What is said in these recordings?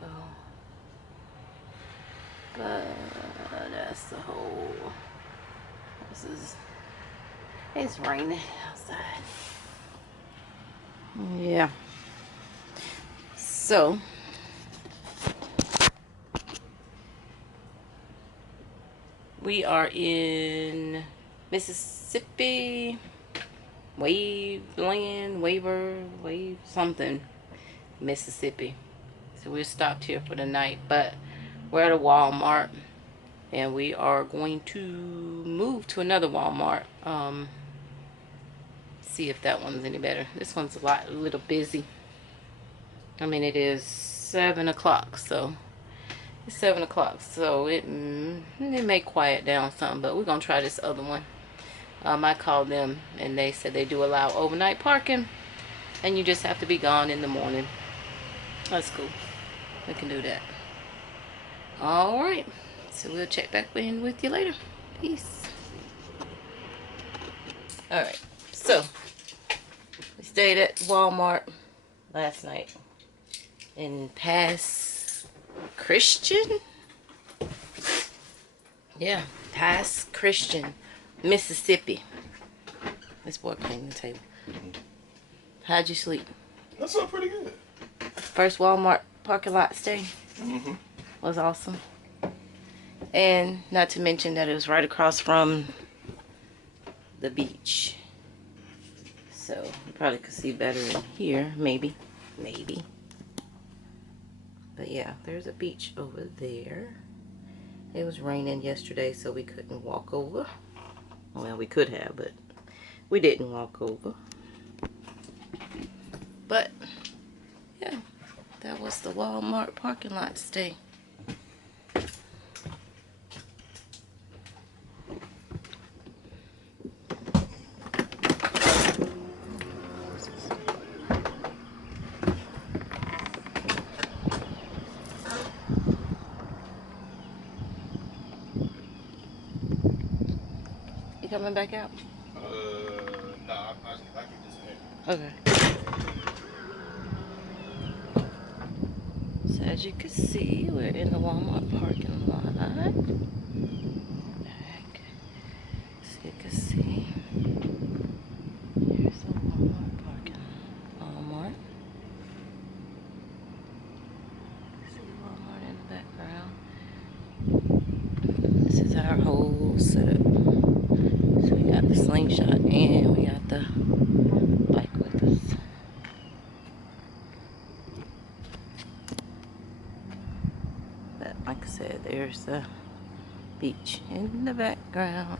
rainbow. But that's the whole. It's raining outside. Yeah. So we are in Mississippi, Wave something, Mississippi. So we stopped here for the night, but we're at a Walmart, and we are going to move to another Walmart. See if that one's any better. This one's a little busy. I mean, it is 7 o'clock, so it's 7 o'clock, so it may quiet down some, but we're gonna try this other one. I called them, and they said they do allow overnight parking, and you just have to be gone in the morning. That's cool. We can do that. All right, so we'll check back in with you later. Peace. All right, so we stayed at Walmart last night in Pass Christian. Yeah, Pass Christian, Mississippi. This boy cleaned the table. How'd you sleep? I slept pretty good. First Walmart parking lot stay was awesome. And not to mention that it was right across from the beach. So you probably could see better in here, maybe. But yeah, there's a beach over there. It was raining yesterday, so we couldn't walk over. Well, we could have, but we didn't walk over. But yeah, that was the Walmart parking lot stay. You coming back out? Nah, I can just hang. Okay. So as you can see, we're in the Walmart parking lot. Back. So you can see, here's the Walmart parking Walmart. See Walmart in the background. This is our whole setup. So we got the slingshot and we got the bike with us. But like I said, there's the beach in the background.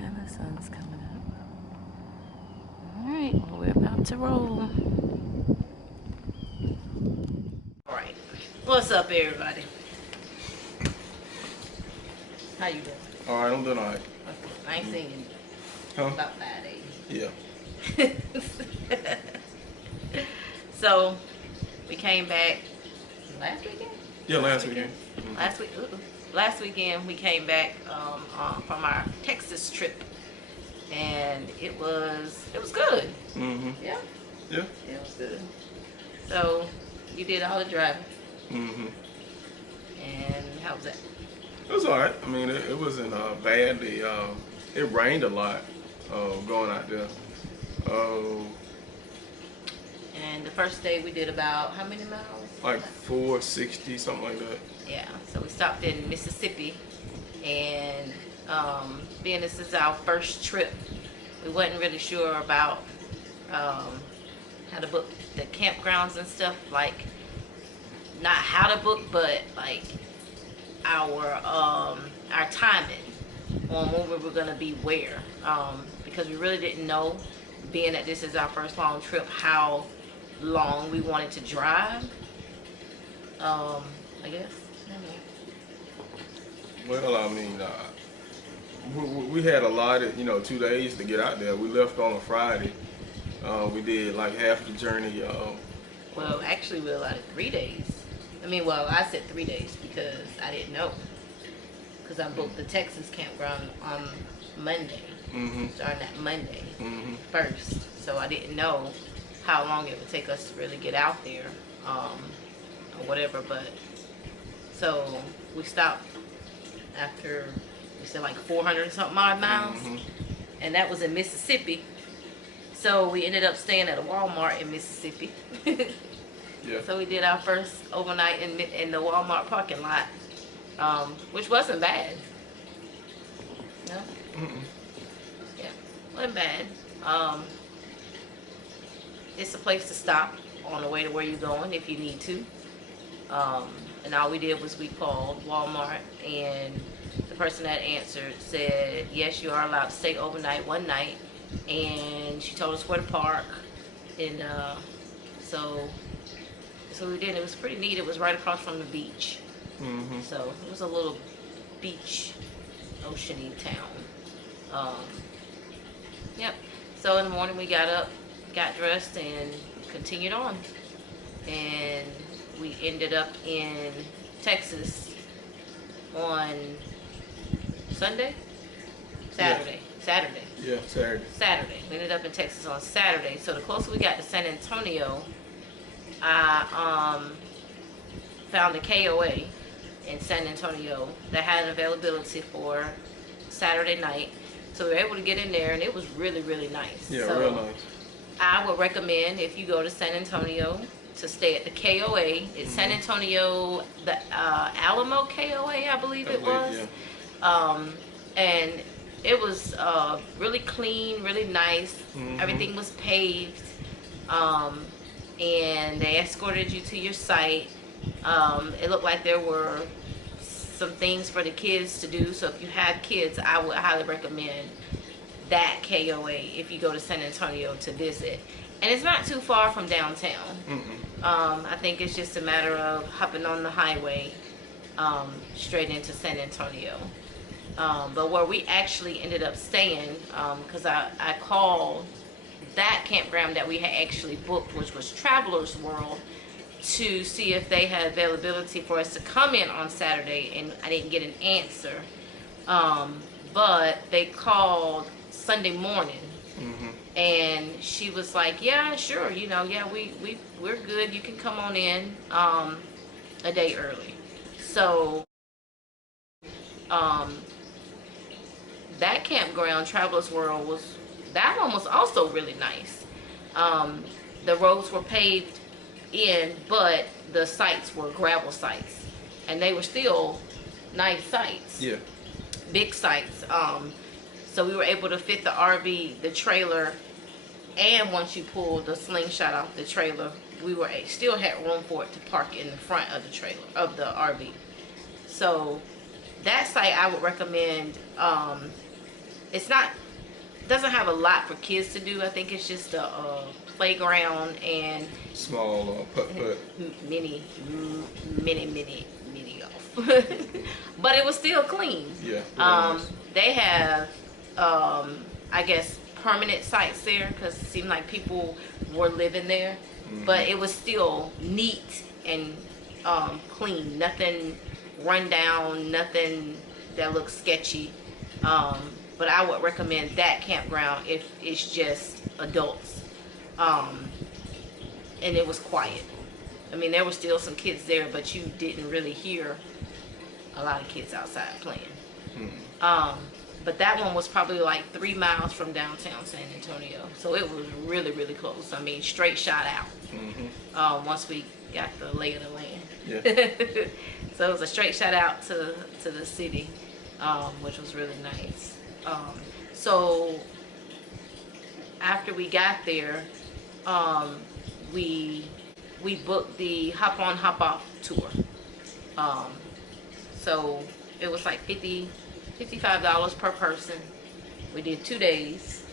And the sun's coming up. Alright, well, we're about to roll. Alright, what's up, everybody? How you doing? Alright, I'm doing alright. I ain't seen you Huh? about 5 days. Yeah. So, we came back last weekend? Yeah, last weekend. Last weekend we came back from our Texas trip, and it was good. Yeah, Yeah. it was good. So you did all the driving, and how was that? It was alright. I mean, it wasn't bad. It rained a lot going out there. And the first day we did about how many miles? Like 460, something like that. Yeah, so we stopped in Mississippi, and being this is our first trip, we wasn't really sure about how to book the campgrounds and stuff, like not how to book, but like our timing on when we were gonna be where, because we really didn't know, being that this is our first long trip, how long we wanted to drive. I guess. Well, I mean, we had a lot of, 2 days to get out there. We left on a Friday. We did like half the journey Well, actually, we allotted 3 days. I mean, well, I said 3 days because I didn't know. Because I booked the Texas campground on Monday, starting that Monday first. So I didn't know how long it would take us to really get out there, or whatever. But so we stopped after we said like 400 and something odd miles, and that was in Mississippi. So we ended up staying at a Walmart in Mississippi. Yeah. So we did our first overnight in the Walmart parking lot, which wasn't bad. No? Yeah, wasn't bad. It's a place to stop on the way to where you're going if you need to. And all we did was we called Walmart, and the person that answered said, yes, you are allowed to stay overnight one night. And she told us where to park. And so we did. It was pretty neat. It was right across from the beach. So it was a little beach, oceany town. Yep. So in the morning we got up, got dressed, and continued on. And we ended up in Texas on Sunday? Saturday. Saturday. Yeah, Saturday. Saturday. We ended up in Texas on Saturday. So the closer we got to San Antonio, I found a KOA in San Antonio that had an availability for Saturday night. So we were able to get in there, and it was really, really nice. Yeah, so real nice. I would recommend, if you go to San Antonio, to stay at the KOA. It's San Antonio, the Alamo KOA, I believe it was. Yeah. And it was really clean, really nice. Everything was paved. And they escorted you to your site. It looked like there were some things for the kids to do. So if you have kids, I would highly recommend that KOA if you go to San Antonio to visit. And it's not too far from downtown. I think it's just a matter of hopping on the highway straight into San Antonio. But where we actually ended up staying, because I called that campground that we had actually booked, which was Travelers World, to see if they had availability for us to come in on Saturday, and I didn't get an answer. But they called Sunday morning, and she was like, yeah, sure, you know, yeah, we're good, you can come on in a day early. So that campground, Travelers World, that one was also really nice. The roads were paved in, but the sites were gravel sites, and they were still nice sites. Yeah. Big sites. So we were able to fit the RV, the trailer, and once you pull the slingshot off the trailer, we were still had room for it to park in the front of the trailer, of the RV. So that site I would recommend. Doesn't have a lot for kids to do. I think it's just a playground and small putt-putt. mini golf. But it was still clean. Yeah. Nice. They have, I guess, permanent sites there because it seemed like people were living there. But it was still neat and clean. Nothing run down, nothing that looks sketchy. But I would recommend that campground if it's just adults. And it was quiet. I mean, there were still some kids there, but you didn't really hear a lot of kids outside playing. But that one was probably like 3 miles from downtown San Antonio. So it was really, really close. I mean, straight shot out. Once we got the lay of the land. Yeah. So it was a straight shot out to the city, which was really nice. So after we got there, we booked the hop on hop off tour. So it was like $55 per person. We did 2 days,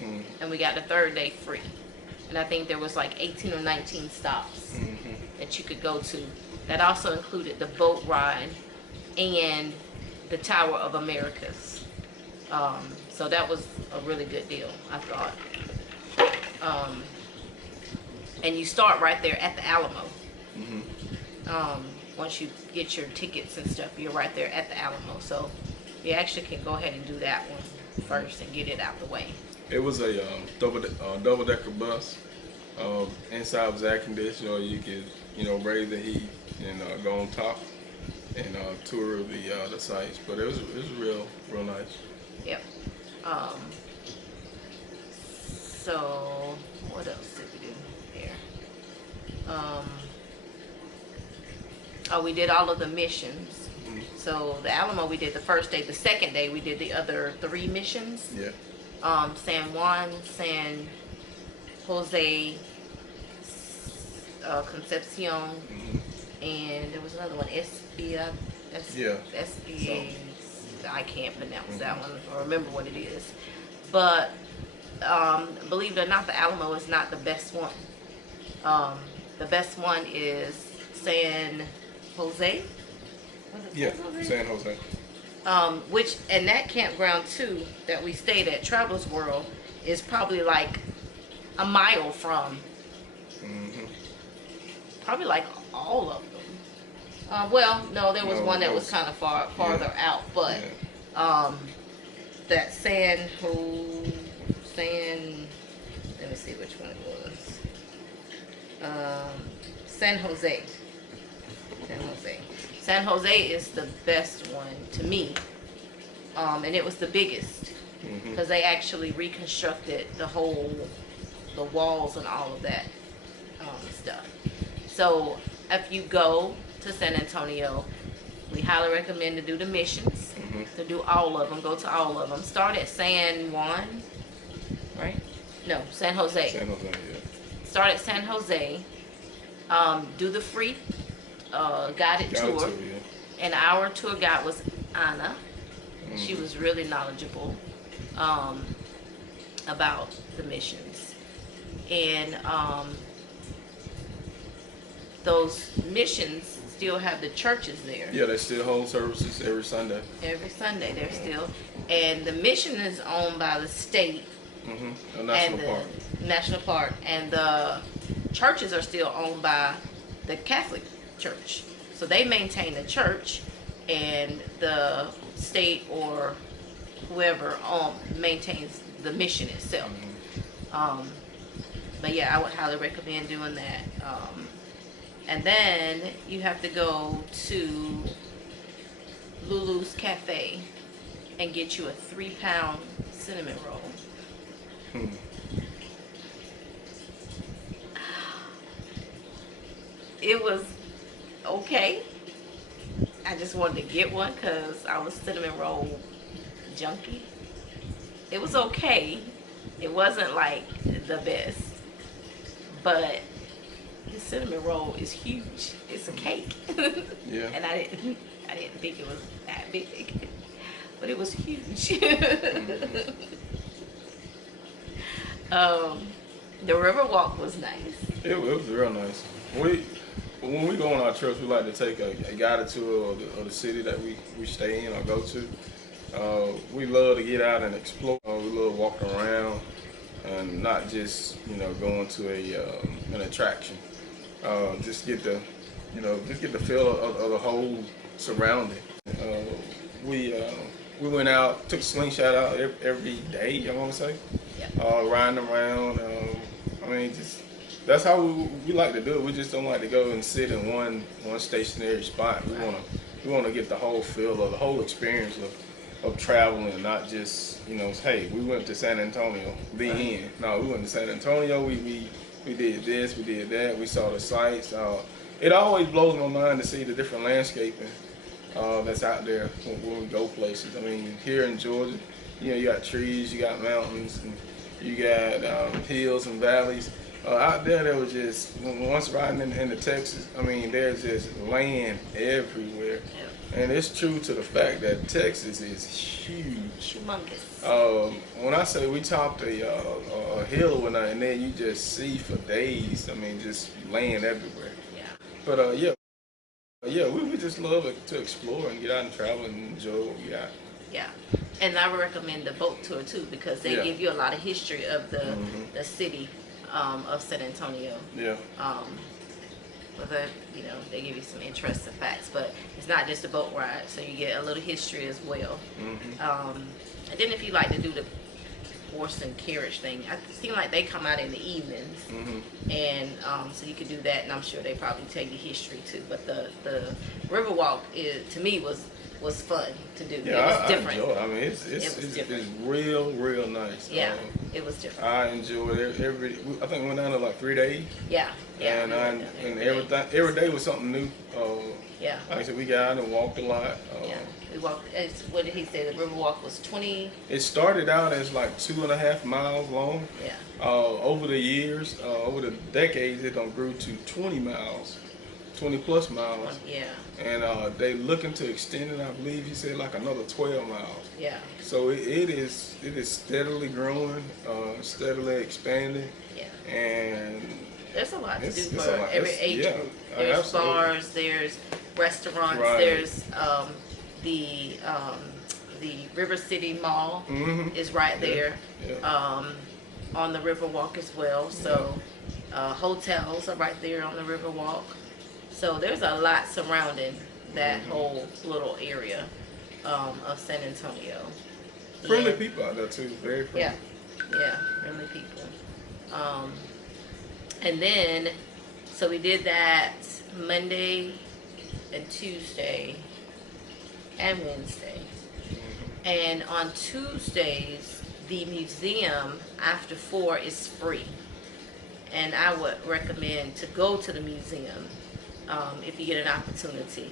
and we got the third day free. And I think there was like 18 or 19 stops that you could go to. That also included the boat ride and the Tower of Americas. So that was a really good deal, I thought. And you start right there at the Alamo. Once you get your tickets and stuff, you're right there at the Alamo. So you actually can go ahead and do that one first and get it out the way. It was a double decker bus. Inside was air conditioned, or you could raise the heat and go on top and tour the sites. But it was real nice. Yep. So what else did we do here? Oh, we did all of the missions. So the Alamo we did the first day. The second day we did the other 3 missions. Yeah. San Juan, San Jose, Concepcion, and there was another one, SBA. SBA. I can't pronounce that one or remember what it is. But believe it or not, the Alamo is not the best one. The best one is San Jose. Yeah, San Jose. Which, and that campground too that we stayed at, Travelers World, is probably like a mile from, probably like all of them. Well, no, there was one that was kind of farther out, but that let me see which one it was. San Jose. San Jose is the best one to me, and it was the biggest because they actually reconstructed the walls and all of that stuff. So if you go to San Antonio, we highly recommend to do the missions, to do all of them, go to all of them. Start at San Juan, right? No, San Jose. San Jose, yeah. Start at San Jose, do the free guided tour. And our tour guide was Anna. She was really knowledgeable about the missions. And those missions still have the churches there. Yeah, they still hold services every Sunday. Every Sunday they're still. And the mission is owned by the state. A national park. National park. And the churches are still owned by the Catholic Church. So they maintain the church, and the state or whoever maintains the mission itself. But yeah, I would highly recommend doing that. And then you have to go to Lulu's Cafe and get you a 3-pound cinnamon roll. It was okay. I just wanted to get one because I was cinnamon roll junkie. It was okay. It wasn't like the best, but the cinnamon roll is huge. It's a cake. Yeah. And I didn't think it was that big, but it was huge. The river walk was nice. It was real nice. When we go on our trips, we like to take a guided tour of the city that we stay in or go to. We love to get out and explore. We love walking around and not just going to an attraction. Just get the feel of the whole surrounding. We went out, took slingshot out every day. I want to say, riding around. That's how we like to do it. We just don't like to go and sit in one stationary spot. We want to get the whole feel of the whole experience of traveling, not just hey, we went to San Antonio, the end. No, we went to San Antonio. We did this, we did that. We saw the sights. It always blows my mind to see the different landscaping that's out there when we go places. I mean, here in Georgia, you got trees, you got mountains, and you got hills and valleys. Out there was just, once riding into Texas, I mean, there's just land everywhere. Yeah. And it's true to the fact that Texas is huge. Humongous. When I say we topped a hill or whatnot, and then you just see for days, I mean, just land everywhere. Yeah. But we just love to explore and get out and travel and enjoy what we got. Yeah. And I would recommend the boat tour too, because they give you a lot of history of the city of San Antonio. Yeah. with a, you know, they give you some interesting facts, but it's not just a boat ride, so you get a little history as well. And then if you like to do the horse and carriage thing, I seem like they come out in the evenings, and so you could do that, and I'm sure they probably tell you history too. But the Riverwalk to me was fun to do. Yeah, it was I different. enjoy it. I mean, it's real nice. Yeah, it was different. I enjoyed it I think we went down to like 3 days. Yeah, yeah. And every day was something new. Yeah. Like I said, we got out and walked a lot. Yeah, we walked. What did he say? The Riverwalk was 20. It started out as like 2.5 miles long. Yeah. Over the years, over the decades, it done grew to 20 miles, 20 plus miles. Yeah. And they looking to extend it. I believe he said like another 12 miles. Yeah. So it is steadily growing, steadily expanding. Yeah. And there's a lot to do it's for every age group. There's absolutely. bars, there's restaurants, Right. there's the River City Mall is right there. Yeah. On the Riverwalk as well. So hotels are right there on the Riverwalk. So there's a lot surrounding that whole little area of San Antonio. Friendly And- people out there too, very friendly. yeah, friendly people. And then, so we did that Monday and Tuesday and Wednesday. And on Tuesdays, the museum after 4 is free. And I would recommend to go to the museum if you get an opportunity.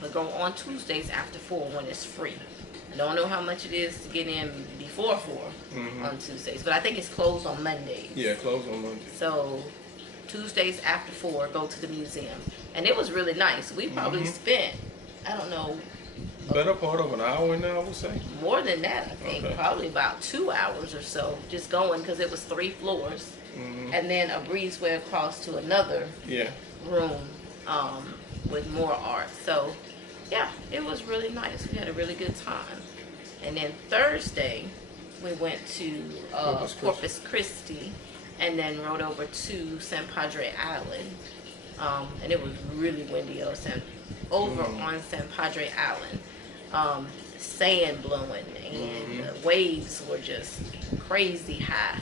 But go on Tuesdays after 4 when it's free. I don't know how much it is to get in before 4 on Tuesdays, but I think it's closed on Mondays. Yeah, closed on Monday. So Tuesdays after 4, go to the museum. And it was really nice. We probably spent, I don't know, Better part of an hour now, I would say. more than that, I think. Okay. Probably about 2 hours or so just going, because it was 3 floors. And then a breezeway across to another Yeah. room with more art. So yeah, it was really nice. We had a really good time. And then Thursday, we went to Corpus Christi and then rode over to San Padre Island. And it was really windy over on San Padre Island. Sand blowing and the waves were just crazy high.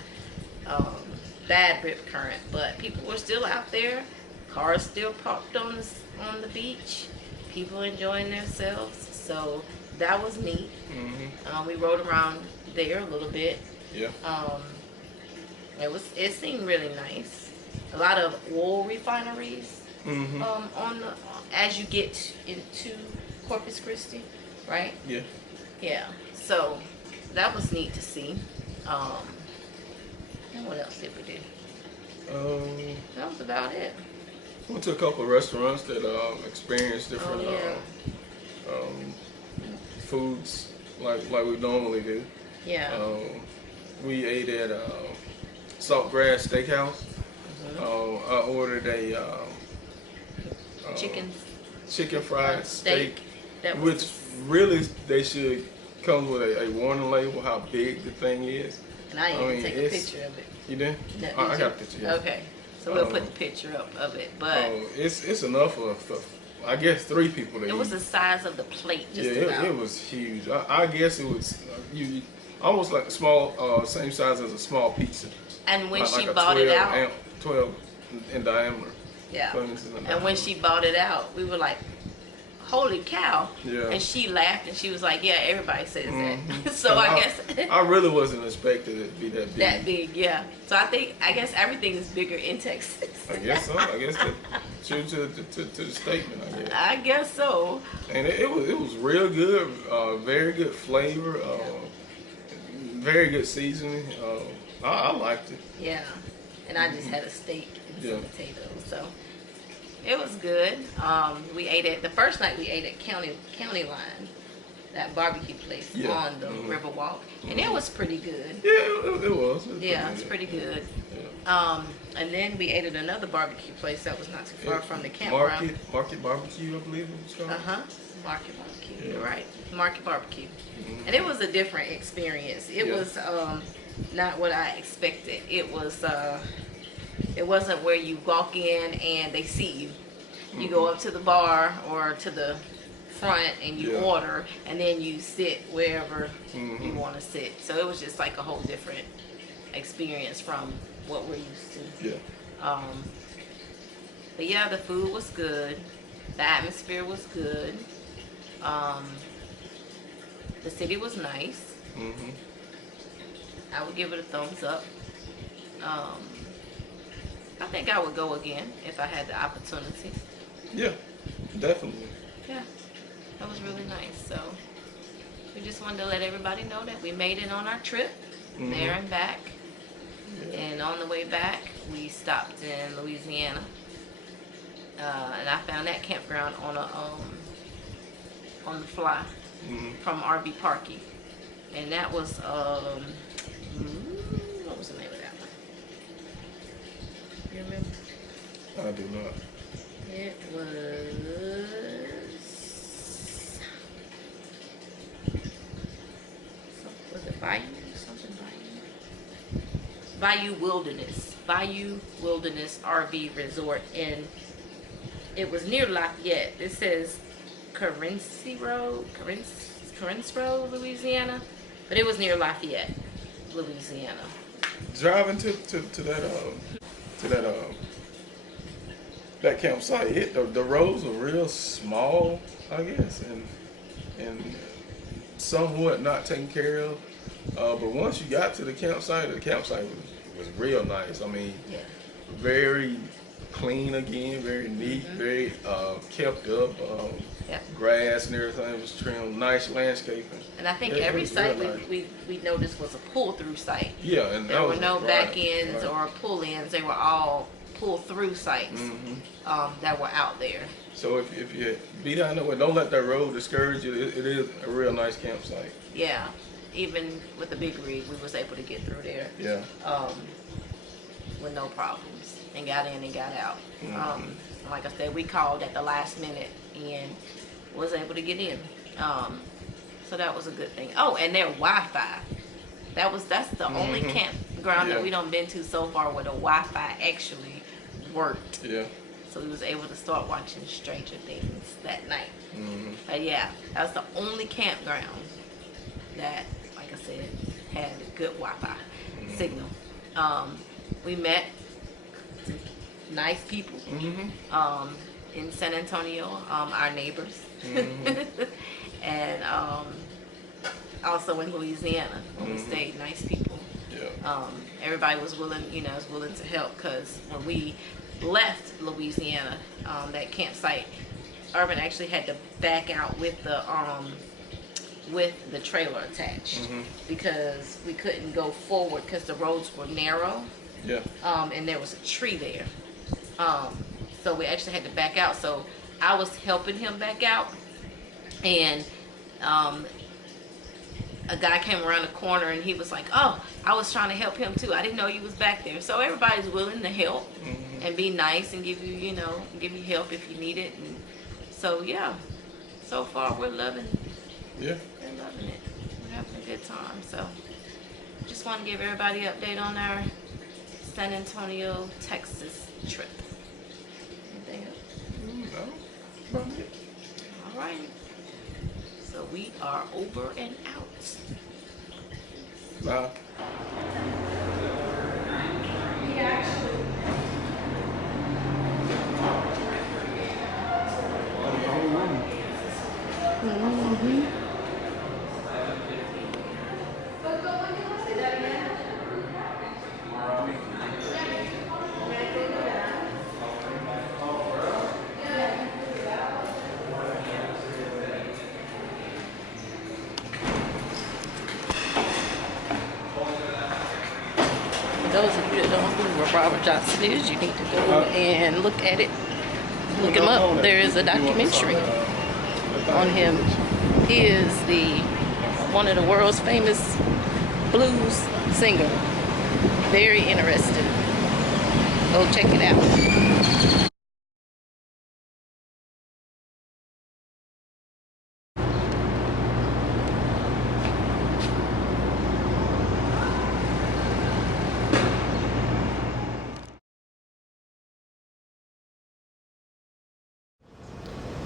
Bad rip current, but people were still out there. Cars still parked on the beach. People enjoying themselves. So that was neat. We rode around there a little bit. Yeah. It seemed really nice. A lot of oil refineries as you get into Corpus Christi, right? Yeah. Yeah. So that was neat to see. And what else did we do? That was about it. Went to a couple of restaurants that experienced different foods like we normally do. Yeah. We ate at Saltgrass Steakhouse. I ordered a chicken fried steak, That was which really they should come with a warning label how big the thing is. and I didn't even take a picture of it. You did? No, I did got a you? picture. Yeah. Okay. So we'll put the picture up of it. But It's enough for I guess 3 people to eat. it was the size of the plate, just about. It was huge. I guess it was almost like a small, same size as a small pizza. And when Like she a bought it out, 12 in diameter. yeah. 12 inches in And when diameter. she bought it out, we were like, "Holy cow!" Yeah. And she laughed and she was like, "Yeah, everybody says that." So And I guess I really wasn't expecting it to be that big. that big, yeah. So I guess everything is bigger in Texas. I guess so. I guess that true to the statement. I guess. I guess so. And it was real good. Very good flavor. Very good seasoning. I liked it. Yeah. And I just had a steak and Yeah. some potatoes, so it was good. We ate at the first night. We ate at County Line, that barbecue place on the Riverwalk, and it was pretty good. Yeah, it was. Yeah, it's pretty good. And then we ate at another barbecue place that was not too far from the campground. Market Barbecue, I believe it was called. Market Barbecue. Yeah. You're right. Market Barbecue. And it was a different experience. It was not what I expected. It was it wasn't where you walk in and they see you. You go up to the bar or to the front and you Yeah. order, and then you sit wherever Mm-hmm. you want to sit. So it was just like a whole different experience from what we're used to. Yeah. But yeah, the food was good. The atmosphere was good. Um, the city was nice. Mm-hmm. I would give it a thumbs up. I think I would go again if I had the opportunity. Yeah, definitely. Yeah, that was really nice. So we just wanted to let everybody know that we made it on our trip there and back. Yeah. And on the way back, we stopped in Louisiana, and I found that campground on the fly from RV Parky, and that was what was the name of that one? You remember? I do not. It was it Bayou? Something Bayou Wilderness. Bayou Wilderness RV Resort, and it was near Lafayette. It says Carince Road, Louisiana, but it was near Lafayette, Louisiana. Driving to that campsite, the roads were real small, I guess, and somewhat not taken care of. But once you got to the campsite was real nice. I mean, Yeah. very clean again, very neat, very kept up. Yeah. Grass and everything was trimmed, nice landscaping. And I think Yeah, it every was site real nice. we noticed was a pull-through site. Yeah, and There that were was no right, back ends right. or pull-ins. They were all pull-through sites that were out there. So if you be down there, don't let that road discourage you. It is a real nice campsite. Yeah. Even with the big rig, we was able to get through there Yeah. with no problems and got in and got out. Like I said, we called at the last minute and was able to get in. So that was a good thing. Oh, and their Wi-Fi. That's the only campground that we done been to so far where the Wi-Fi actually worked. Yeah. So we was able to start watching Stranger Things that night. But yeah, that was the only campground that, like I said, had good Wi-Fi signal. We met some nice people in San Antonio, our neighbors, and also in Louisiana when we stayed. Nice people. Yeah. Everybody was willing, was willing to help, because when we left Louisiana, that campsite, Urban actually had to back out with the trailer attached because we couldn't go forward because the roads were narrow. Yeah. And there was a tree there. So we actually had to back out. So I was helping him back out, and a guy came around the corner and he was like, "Oh, I was trying to help him too. I didn't know you was back there." So everybody's willing to help and be nice and give you, give you help if you need it. And so yeah, so far we're loving. Yeah. We're loving it. We're having a good time. So just want to give everybody an update on our San Antonio, Texas trip. Anything else? No. About it. All right. So we are over and out. Bye. Those of you that don't know who Robert Johnson is, you need to go and look at it. Look him up. There is a documentary on him. He is one of the world's famous blues singer. Very interesting. Go check it out.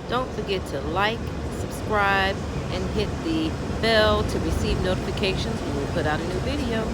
Don't forget to like, subscribe, and hit the bell to receive notifications when we put out a new video.